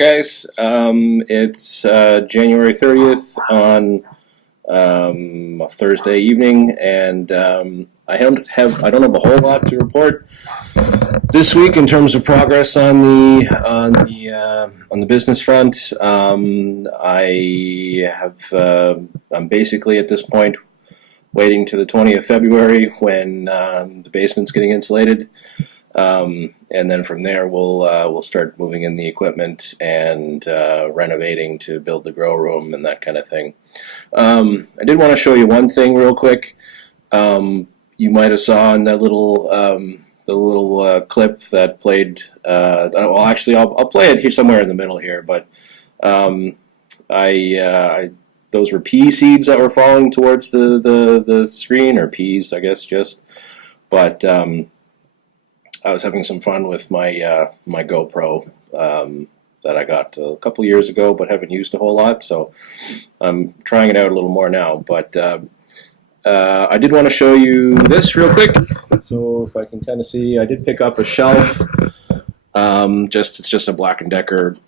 guys, it's January 30th on a Thursday evening, and I don't have a whole lot to report this week in terms of progress on the business front. I'm basically at this point waiting to the 20th of February when the basement's getting insulated. And then from there, we'll start moving in the equipment and renovating to build the grow room and that kind of thing. I did want to show you one thing real quick. You might have saw in that little clip that played. Well, actually, I'll play it here somewhere in the middle here. But those were pea seeds that were falling towards the screen, or peas, I guess, just. But I was having some fun with my my GoPro that I got a couple years ago, but haven't used a whole lot. So I'm trying it out a little more now. But I did want to show you this real quick. So if I can kind of see, I did pick up a shelf. It's just a Black & Decker,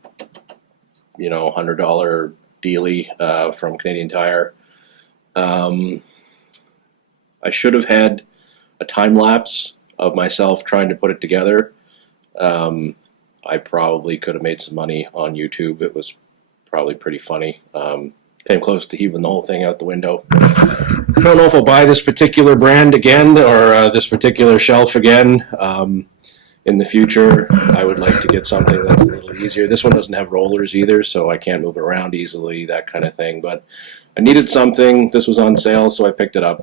$100 dealie from Canadian Tire. I should have had a time lapse of myself trying to put it together. I probably could have made some money on YouTube. It was probably pretty funny. Came close to heaving the whole thing out the window. I don't know if I'll buy this particular brand again or this particular shelf again. In the future, I would like to get something that's a little easier. This one doesn't have rollers either, so I can't move it around easily, that kind of thing. But I needed something. This was on sale, so I picked it up.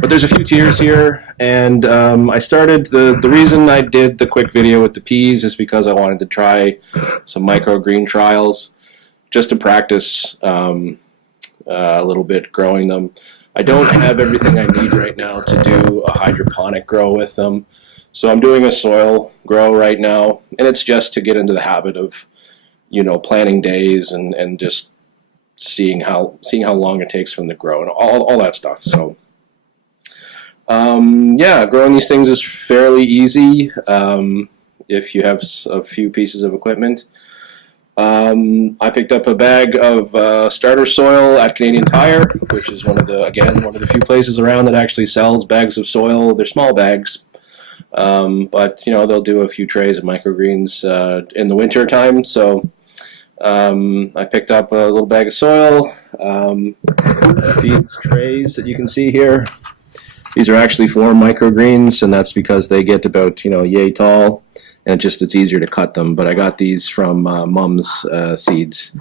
But there's a few tiers here, and I started, the reason I did the quick video with the peas is because I wanted to try some microgreen trials, just to practice a little bit growing them. I don't have everything I need right now to do a hydroponic grow with them, so I'm doing a soil grow right now, and it's just to get into the habit of, planting days and just seeing how long it takes from the grow and all that stuff. So. Yeah, growing these things is fairly easy if you have a few pieces of equipment. I picked up a bag of starter soil at Canadian Tire, which is one of the few places around that actually sells bags of soil. They're small bags, but they'll do a few trays of microgreens in the winter time. So I picked up a little bag of soil. These trays that you can see here. These are actually for microgreens, and that's because they get about, yay tall, and it's easier to cut them. But I got these from Mum's Seeds.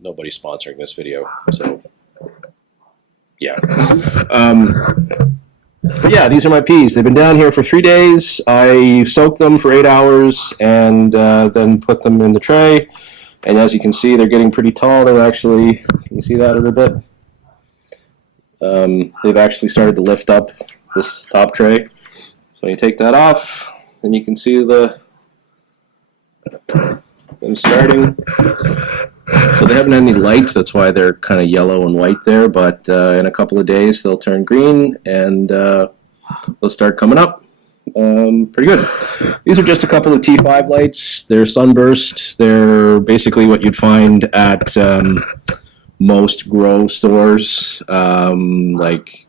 Nobody's sponsoring this video, so yeah. Yeah, these are my peas. They've been down here for 3 days. I soaked them for 8 hours and then put them in the tray. And as you can see, they're getting pretty tall. They're actually, can you see that a little bit? They've actually started to lift up this top tray. So you take that off, and you can see them starting. So they haven't had any light, that's why they're kind of yellow and white there, but in a couple of days they'll turn green, and they'll start coming up. Pretty good. These are just a couple of T5 lights. They're sunburst. They're basically what you'd find at most grow stores, like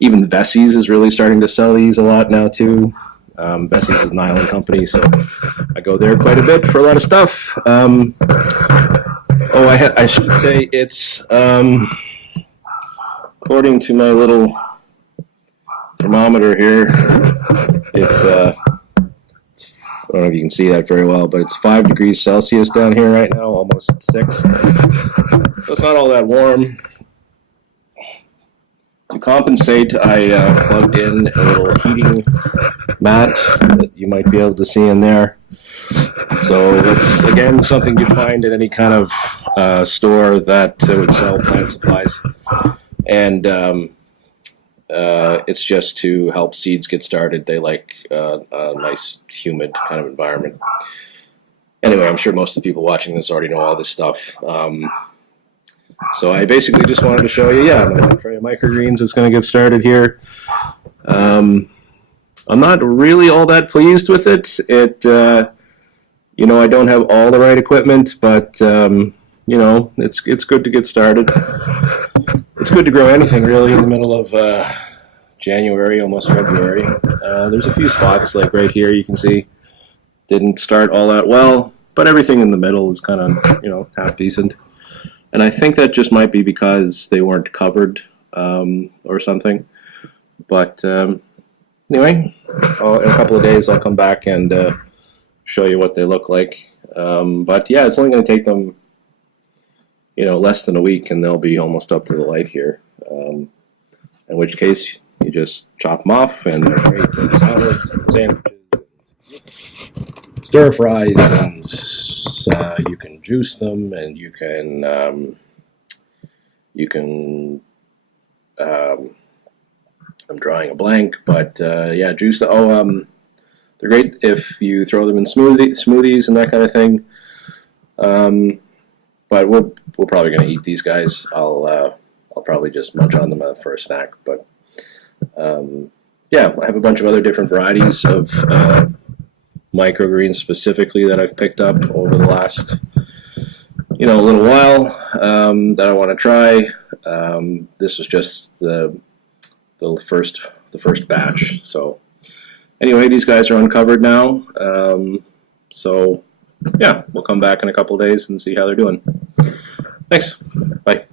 even Vessey's is really starting to sell these a lot now too. Vessey's is an island company, so I go there quite a bit for a lot of stuff. I should say it's, according to my little thermometer here, it's I don't know if you can see that very well, but it's 5 degrees Celsius down here right now, almost 6. So it's not all that warm. To compensate, I plugged in a little heating mat that you might be able to see in there. So it's, again, something you'd find at any kind of store that would sell plant supplies. And it's just to help seeds get started. They like a nice, humid kind of environment. Anyway, I'm sure most of the people watching this already know all this stuff. So I basically just wanted to show you, my little tray of microgreens is going to get started here. I'm not really all that pleased with it. you know, I don't have all the right equipment, but you know, it's good to get started. It's good to grow anything really in the middle of January, almost February. There's a few spots like right here you can see didn't start all that well, but everything in the middle is kind of, you know, half decent. And I think that just might be because they weren't covered or something. But anyway, in a couple of days I'll come back and show you what they look like. But yeah, it's only going to take them, you know, less than a week, and they'll be almost up to the light here. In which case, you just chop them off, and they're great in salads and sandwiches, stir fries, and you can juice them, and you can I'm drawing a blank, but yeah, juice. They're great if you throw them in smoothies and that kind of thing. But we're probably going to eat these guys. I'll probably just munch on them for a snack. But yeah, I have a bunch of other different varieties of microgreens specifically that I've picked up over the last, you know, a little while that I want to try. This was just the first batch. So anyway, these guys are uncovered now. So yeah, we'll come back in a couple of days and see how they're doing. Thanks. Bye.